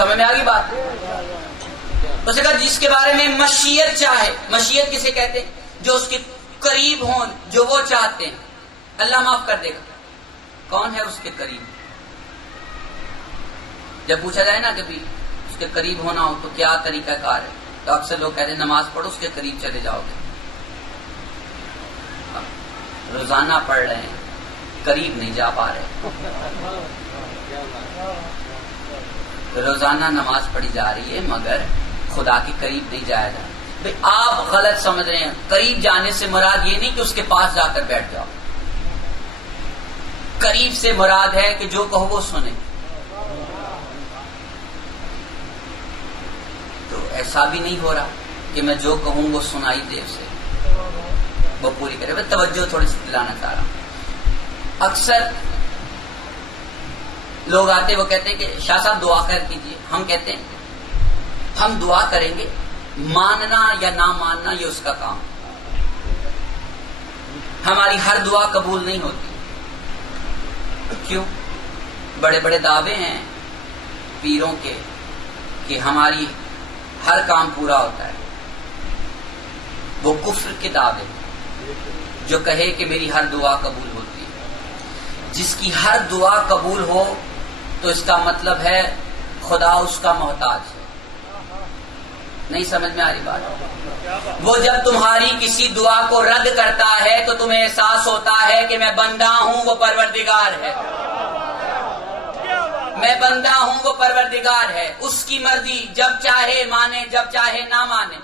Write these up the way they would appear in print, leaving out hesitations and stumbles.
سمجھ میں آ گئی بات؟ اس نے کہا جس کے بارے میں مشیت چاہے، مشیت کسے کہتے ہیں؟ جو اس کے قریب ہوں، جو وہ چاہتے ہیں اللہ معاف کر دے گا۔ کون ہے اس کے قریب؟ جب پوچھا جائے نا کہ بھی اس کے قریب ہونا ہو تو کیا طریقہ کار ہے، تو اکثر لوگ کہتے ہیں نماز پڑھو اس کے قریب چلے جاؤ گے۔ روزانہ پڑھ رہے ہیں، قریب نہیں جا پا رہے، روزانہ نماز پڑھی جا رہی ہے مگر خدا کے قریب نہیں جایا جا رہا۔ بھئی آپ غلط سمجھ رہے ہیں، قریب جانے سے مراد یہ نہیں کہ اس کے پاس جا کر بیٹھ جاؤ، قریب سے مراد ہے کہ جو کہو وہ سنے۔ تو ایسا بھی نہیں ہو رہا کہ میں جو کہوں وہ سنائی دے اسے، وہ پوری کرے۔ میں توجہ تھوڑی سی دلانا چاہ رہا ہوں۔ اکثر لوگ آتے وہ کہتے ہیں کہ شاہ صاحب دعا خیر کیجیے، ہم کہتے ہیں ہم دعا کریں گے، ماننا یا نہ ماننا یہ اس کا کام، ہماری ہر دعا قبول نہیں ہوتی۔ کیوں؟ بڑے بڑے دعوے ہیں پیروں کے کہ ہماری ہر کام پورا ہوتا ہے، وہ کفر کے دعوے، جو کہے کہ میری ہر دعا قبول ہوتی ہے۔ جس کی ہر دعا قبول ہو تو اس کا مطلب ہے خدا اس کا محتاج ہے۔ نہیں سمجھ میں آ رہی بات؟ وہ جب تمہاری کسی دعا کو رد کرتا ہے تو تمہیں احساس ہوتا ہے کہ میں بندہ ہوں وہ پروردگار ہے، میں بندہ ہوں وہ پروردگار ہے، اس کی مرضی، جب چاہے مانے جب چاہے نہ مانے۔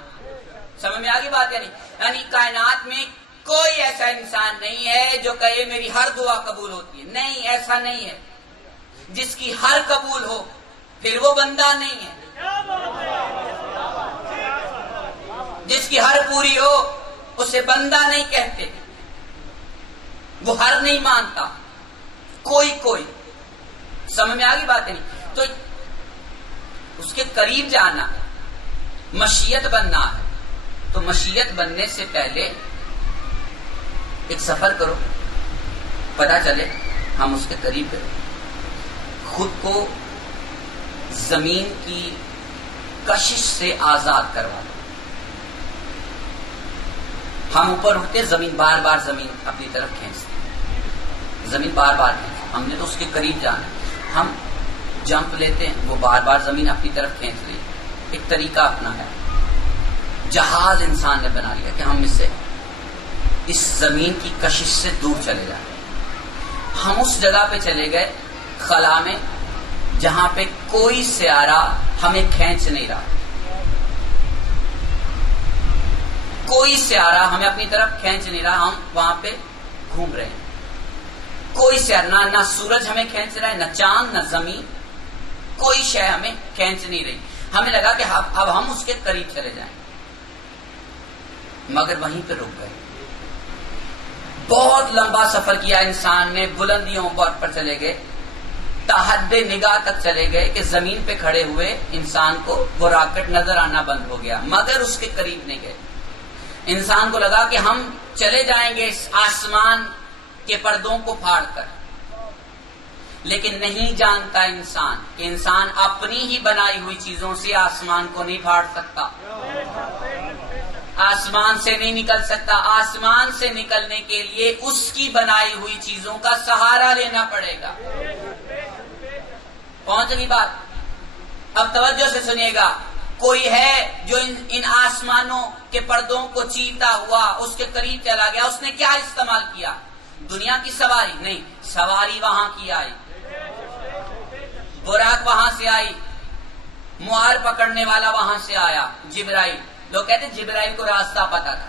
سمجھ میں آ گئی بات؟ یعنی کائنات میں کوئی ایسا انسان نہیں ہے جو کہے میری ہر دعا قبول ہوتی ہے، نہیں، ایسا نہیں ہے۔ جس کی ہر قبول ہو پھر وہ بندہ نہیں ہے، جس کی ہر پوری ہو اسے بندہ نہیں کہتے، وہ ہر نہیں مانتا، کوئی سمجھ میں آ گئی بات؟ نہیں تو اس کے قریب جانا مشیت بننا ہے، تو مشیت بننے سے پہلے ایک سفر کرو، پتہ چلے ہم اس کے قریب گئے، خود کو زمین کی کشش سے آزاد کروا دو۔ ہم اوپر اٹھتے زمین بار بار زمین اپنی طرف کھینچتی، زمین بار بار کھینچتی، ہم نے تو اس کے قریب جانا ہے۔ ہم جمپ لیتے ہیں، وہ بار بار زمین اپنی طرف کھینچ رہی ہے۔ ایک طریقہ اپنا ہے، جہاز انسان نے بنا لیا کہ ہم اس زمین کی کشش سے دور چلے جائیں۔ ہم اس جگہ پہ چلے گئے خلا میں جہاں پہ کوئی سیارہ ہمیں کھینچ نہیں رہا، کوئی سیارہ ہمیں اپنی طرف کھینچ نہیں رہا، ہم وہاں پہ گھوم رہے ہیں، کوئی سیارہ، نہ سورج ہمیں کھینچ رہا ہے، نہ چاند، نہ زمین، کوئی شے ہمیں کھینچ نہیں رہی۔ ہمیں لگا کہ اب ہم اس کے قریب چلے جائیں، مگر وہیں پہ رک گئے۔ بہت لمبا سفر کیا انسان نے، بلندیوں پر چلے گئے، تحد نگاہ تک چلے گئے کہ زمین پہ کھڑے ہوئے انسان کو وہ راکٹ نظر آنا بند ہو گیا، مگر اس کے قریب نہیں گئے۔ انسان کو لگا کہ ہم چلے جائیں گے اس آسمان کے پردوں کو پھاڑ کر، لیکن نہیں جانتا انسان کہ انسان اپنی ہی بنائی ہوئی چیزوں سے آسمان کو نہیں پھاڑ سکتا، آسمان سے نہیں نکل سکتا۔ آسمان سے نکلنے کے لیے اس کی بنائی ہوئی چیزوں کا سہارا لینا پڑے گا۔ پہنچ گئی بات؟ اب توجہ سے سنیے گا، کوئی ہے جو ان آسمانوں کے پردوں کو چیرتا ہوا اس کے قریب چلا گیا، اس نے کیا استعمال کیا؟ دنیا کی سواری نہیں، سواری وہاں کی آئی، براق وہاں سے آئی، موار پکڑنے والا وہاں سے آیا، جبرائیل۔ لوگ کہتے جبرائیل کو راستہ پتا تھا،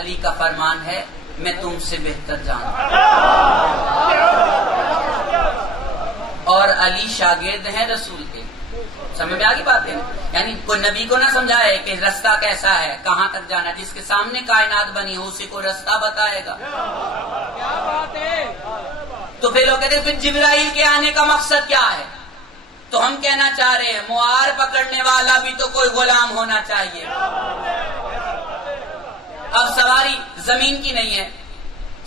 علی کا فرمان ہے میں تم سے بہتر جانتا اور علی شاگرد ہیں رسول کے۔ سمجھ میں آگے بات ہے؟ یعنی کوئی نبی کو نہ سمجھائے کہ راستہ کیسا ہے، کہاں تک جانا، جس کے سامنے کائنات بنی ہو اسی کو راستہ بتائے گا۔ تو پھر لوگ کہتے ہیں پھر جبرائیل کے آنے کا مقصد کیا ہے؟ تو ہم کہنا چاہ رہے ہیں موار پکڑنے والا بھی تو کوئی غلام ہونا چاہیے۔ اب سواری زمین کی نہیں ہے،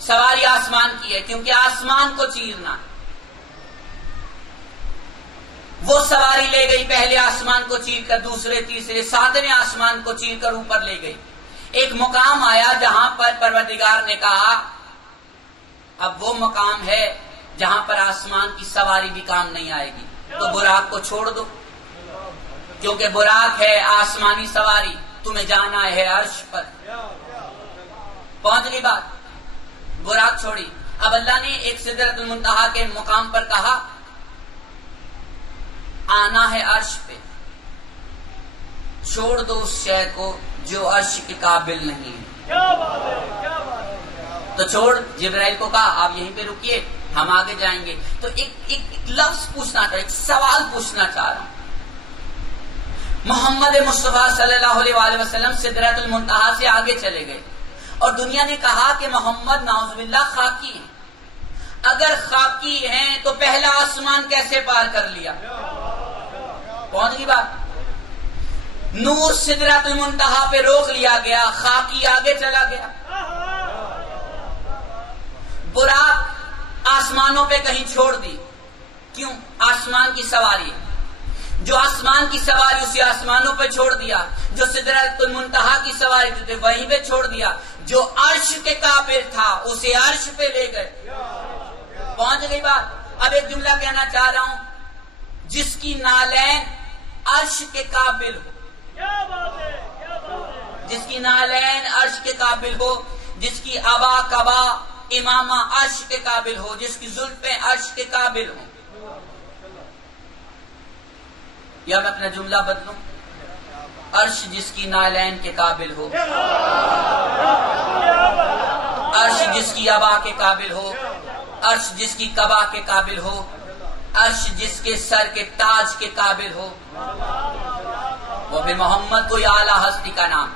سواری آسمان کی ہے، کیونکہ آسمان کو چیرنا وہ سواری لے گئی پہلے آسمان کو چیر کر، دوسرے تیسرے ساتویں آسمان کو چیر کر اوپر لے گئی. ایک مقام آیا جہاں پر پروردگار نے کہا اب وہ مقام ہے جہاں پر آسمان کی سواری بھی کام نہیں آئے گی، تو براق کو چھوڑ دو، کیونکہ براق ہے آسمانی سواری، تمہیں جانا ہے عرش پر. پہنچ گئی بات، براق چھوڑی. اب اللہ نے ایک سدرۃ المنتہا کے مقام پر کہا آنا ہے عرش پہ، چھوڑ دو اس شے کو جو عرش کے قابل نہیں ہے. تو چھوڑ، جبرائیل کو کہا آپ یہیں پہ رکیے، ہم آگے جائیں گے. تو ایک لفظ پوچھنا چاہ رہا ہوں، ایک سوال پوچھنا چاہ رہا ہوں. محمد مصطفیٰ صلی اللہ علیہ وآلہ وسلم سدرۃ المنتہا سے آگے چلے گئے اور دنیا نے کہا کہ محمد نعوذ باللہ خاکی ہیں. اگر خاکی ہیں تو پہلا آسمان کیسے پار کر لیا؟ پہنچ گئی بات. نور سدرۃ المنتہا پہ روک لیا گیا، خاکی آگے چلا گیا. براق آسمانوں پہ کہیں چھوڑ دی، کیوں؟ آسمان کی سواری، جو آسمان کی سواری اسے آسمانوں پہ چھوڑ دیا، جو سدرۃ المنتہا کی سواری تھے وہیں پہ چھوڑ دیا، جو عرش کے قابل تھا اسے عرش پہ لے گئے. پہنچ گئی بات. اب ایک جملہ کہنا چاہ رہا ہوں، جس کی نالین عرش کے قابل ہو، جس کی نالین عرش کے قابل ہو، جس کی ابا کبا امامہ عرش کے قابل ہو، جس کی زلفیں عرش کے قابل ہو. یا میں اپنا جملہ بدلوں، عرش جس کی نالین کے قابل ہو، عرش جس کی ابا کے قابل ہو، عرش جس کی قبا کے قابل ہو، عرش جس کے سر کے تاج کے قابل ہو، وہ بھی محمد کوئی اعلیٰ ہستی کا نام.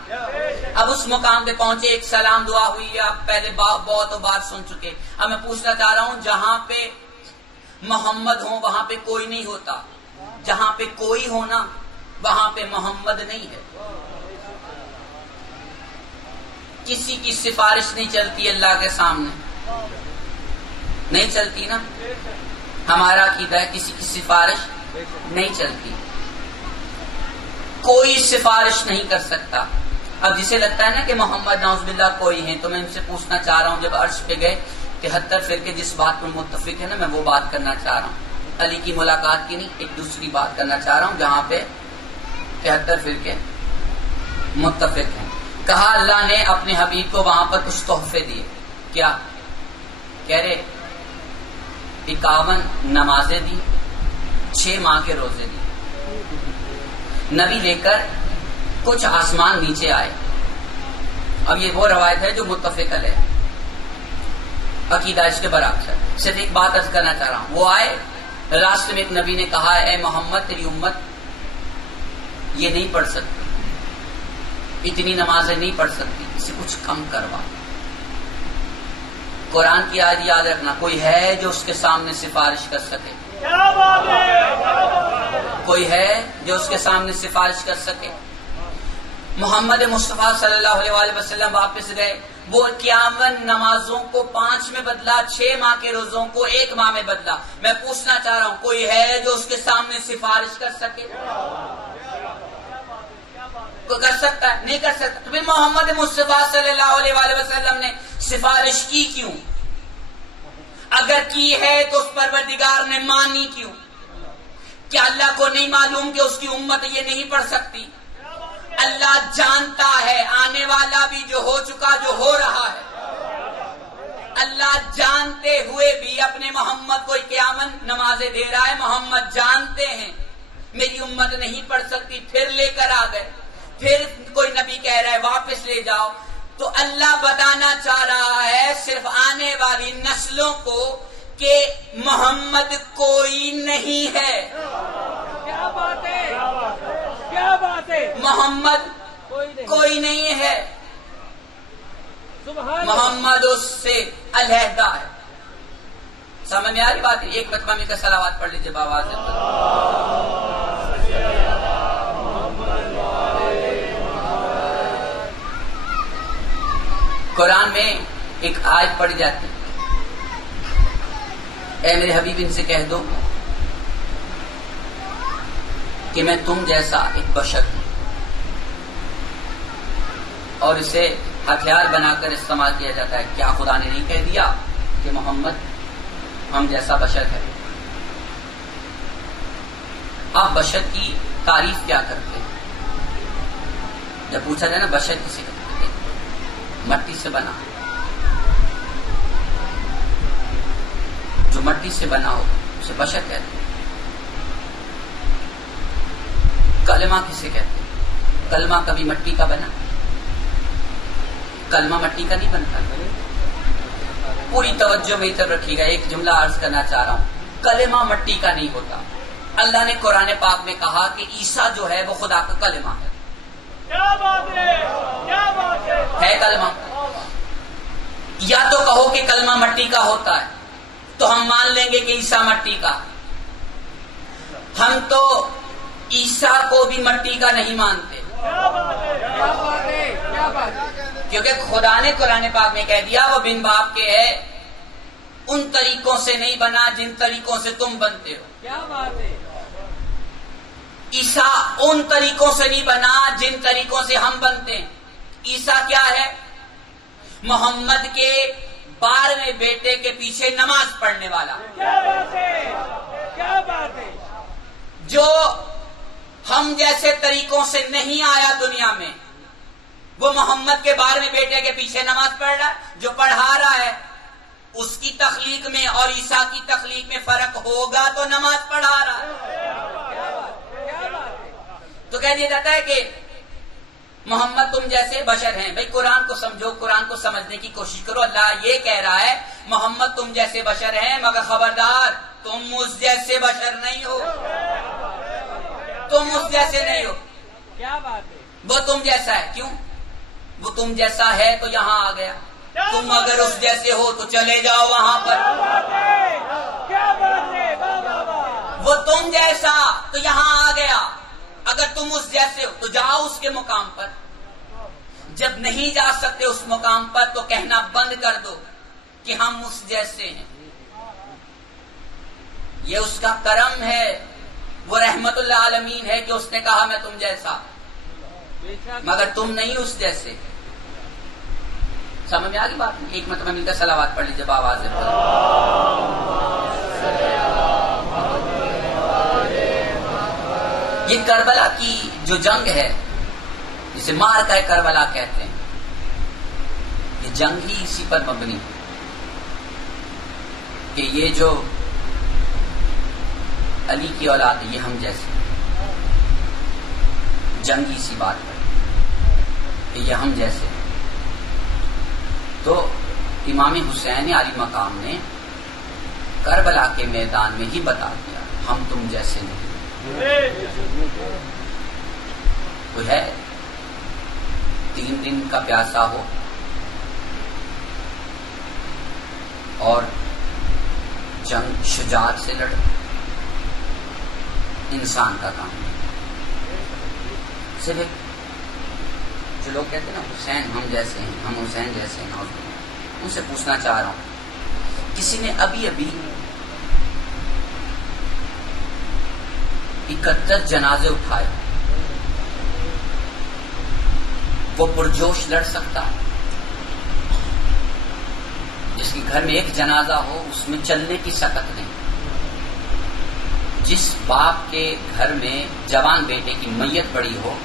اب اس مقام پہ پہنچے، ایک سلام دعا ہوئی، آپ پہلے بہت بار سن چکے. اب میں پوچھنا چاہ رہا ہوں، جہاں پہ محمد ہوں وہاں پہ کوئی نہیں ہوتا، جہاں پہ کوئی ہونا وہاں پہ محمد نہیں ہے. کسی کی سفارش نہیں چلتی اللہ کے سامنے، نہیں چلتی نا. ہمارا عقیدہ ہے کسی کی سفارش نہیں چلتی، کوئی سفارش نہیں کر سکتا. اب جسے لگتا ہے نا کہ محمد نعوذ باللہ کوئی ہیں، تو میں ان سے پوچھنا چاہ رہا ہوں، جب عرش پہ گئے 73 فرقے جس بات پر متفق ہے نا، میں وہ بات کرنا چاہ رہا ہوں. علی کی ملاقات کی نہیں، ایک دوسری بات کرنا چاہ رہا ہوں جہاں پہ 73 فرقے متفق ہیں. کہا اللہ نے اپنے حبیب کو وہاں پر کچھ تحفے دیے. کیا کہہ رہے؟ 51 نمازیں دی، 6 ماہ کے روزے دی. نبی لے کر کچھ آسمان نیچے آئے. اب یہ وہ روایت ہے جو متفق علیہ، عقیدہ اس کے برعکس ہے. صرف ایک بات عرض کرنا چاہ رہا ہوں، وہ آئے راستے میں، ایک نبی نے کہا اے محمد تیری امت یہ نہیں پڑھ سکتی، اتنی نمازیں نہیں پڑھ سکتی، اسے کچھ کم کروا. قرآن کی آیت یاد رکھنا، کوئی ہے جو اس کے سامنے سفارش کر سکے؟ کوئی ہے جو اس کے سامنے سفارش کر سکے؟ محمد مصطفیٰ صلی اللہ علیہ وآلہ وسلم واپس گئے، وہ 51 نمازوں کو 5 میں بدلا، 6 ماہ کے روزوں کو 1 ماہ میں بدلا. میں پوچھنا چاہ رہا ہوں، کوئی ہے جو اس کے سامنے سفارش کر سکے؟ کوئی کر سکتا ہے؟ نہیں کر سکتا. تو محمد مصطفیٰ صلی اللہ علیہ وآلہ وسلم نے سفارش کی کیوں؟ اگر کی ہے تو اس پروردگار نے مانی کیوں؟ کیا اللہ کو نہیں معلوم کہ اس کی امت یہ نہیں پڑھ سکتی؟ اللہ جانتا ہے آنے والا بھی، جو ہو چکا، جو ہو رہا ہے. اللہ جانتے ہوئے بھی اپنے محمد کو 51 نمازیں دے رہا ہے. محمد جانتے ہیں میری امت نہیں پڑھ سکتی، پھر لے کر آ گئے. پھر کوئی نبی کہہ رہا ہے واپس لے جاؤ. تو اللہ بتانا چاہ رہا ہے صرف آنے والی نسلوں کو کہ محمد کوئی نہیں ہے. کیا بات ہے، کیا بات ہے، محمد کوئی نہیں ہے، محمد اس سے علیحدہ ہے. سمجھ میں آ رہی بات ہے؟ ایک مرتبہ میں کا صلوات پڑھ لیجیے باواز. قرآن میں ایک آیت پڑھی جاتی، اے میرے حبیب ان سے کہہ دو کہ میں تم جیسا ایک بشر ہوں، اور اسے ہتھیار بنا کر استعمال کیا جاتا ہے. کیا خدا نے نہیں کہہ دیا کہ محمد ہم جیسا بشر ہے؟ آپ بشر کی تعریف کیا کرتے ہیں؟ جب پوچھا جائے نا بشر کسے کہتے ہیں؟ مٹی سے بنا، جو مٹی سے بنا ہو اسے بشر کہتے ہیں. کلمہ کسے کہتے ہیں؟ کلمہ کبھی مٹی کا بنا؟ کلمہ مٹی کا نہیں بنتا. پوری توجہ میری طرف رکھیے گا، ایک جملہ عرض کرنا چاہ رہا ہوں. کلمہ مٹی کا نہیں ہوتا. اللہ نے قرآن پاک میں کہا کہ عیسیٰ جو ہے وہ خدا کا کلمہ ہے. کیا بات ہے، کیا بات ہے کلمہ. یا تو کہو کہ کلمہ مٹی کا ہوتا ہے تو ہم مان لیں گے کہ عیسیٰ مٹی کا. ہم تو عیسیٰ کو بھی مٹی کا نہیں مانتے، کیونکہ خدا نے قرآن پاک میں کہہ دیا وہ بن باپ کے ہے، ان طریقوں سے نہیں بنا جن طریقوں سے تم بنتے ہو. کیا بات ہے. عیسیٰ ان طریقوں سے نہیں بنا جن طریقوں سے ہم بنتے ہیں. عیسیٰ کیا ہے؟ محمد کے 12ویں بیٹے کے پیچھے نماز پڑھنے والا. کیا بات ہے، کیا بات ہے. جو ہم جیسے طریقوں سے نہیں آیا دنیا میں، وہ محمد کے 12ویں بیٹے کے پیچھے نماز پڑھ رہا ہے. جو پڑھا رہا ہے اس کی تخلیق میں اور عیسیٰ کی تخلیق میں فرق ہوگا تو نماز پڑھا رہا ہے. تو کہہ دیا جاتا ہے کہ محمد تم جیسے بشر ہیں. بھئی قرآن کو سمجھو، قرآن کو سمجھنے کی کوشش کرو. اللہ یہ کہہ رہا ہے محمد تم جیسے بشر ہیں، مگر خبردار تم اس جیسے بشر نہیں ہو. تم اس جیسے نہیں ہو. کیا بات ہے. وہ تم جیسا ہے. کیوں؟ وہ تم جیسا ہے تو یہاں آ گیا. تم اگر اس جیسے ہو تو چلے جاؤ وہاں پر. کیا بات ہے. وہ تم جیسا تو یہاں آ گیا. اگر تم اس جیسے ہو تو جاؤ اس کے مقام پر. جب نہیں جا سکتے اس مقام پر تو کہنا بند کر دو کہ ہم اس جیسے ہیں. یہ اس کا کرم ہے، وہ رحمت اللہ عالمین ہے کہ اس نے کہا میں تم جیسا، مگر تم نہیں اس جیسے. سمجھ میں آ گئی بات؟ ایک مرتبہ مل کر صلوات پڑھ لیجیے آواز ہے. یہ کربلا کی جو جنگ ہے جسے معرکہ کربلا کہتے ہیں، یہ جنگ ہی اسی پر مبنی ہے کہ یہ جو علی کی اولاد ہے یہ ہم جیسے. جنگ ہی اسی بات پر کہ یہ ہم جیسے. تو امام حسین علی مقام نے کربلا کے میدان میں ہی بتا دیا ہم تم جیسے نہیں. کوئی ہے 3 دن کا پیاسا ہو اور جنگ شجاعت سے لڑ، انسان کا کام. صرف جو لوگ کہتے ہیں نا حسین ہم جیسے ہیں، ہم حسین جیسے ہیں، ان سے پوچھنا چاہ رہا ہوں، کسی نے ابھی 71 جنازے اٹھائے، وہ پرجوش لڑ سکتا؟ جس کے گھر میں ایک جنازہ ہو اس میں چلنے کی سکت نہیں. جس باپ کے گھر میں جوان بیٹے کی میت پڑی ہو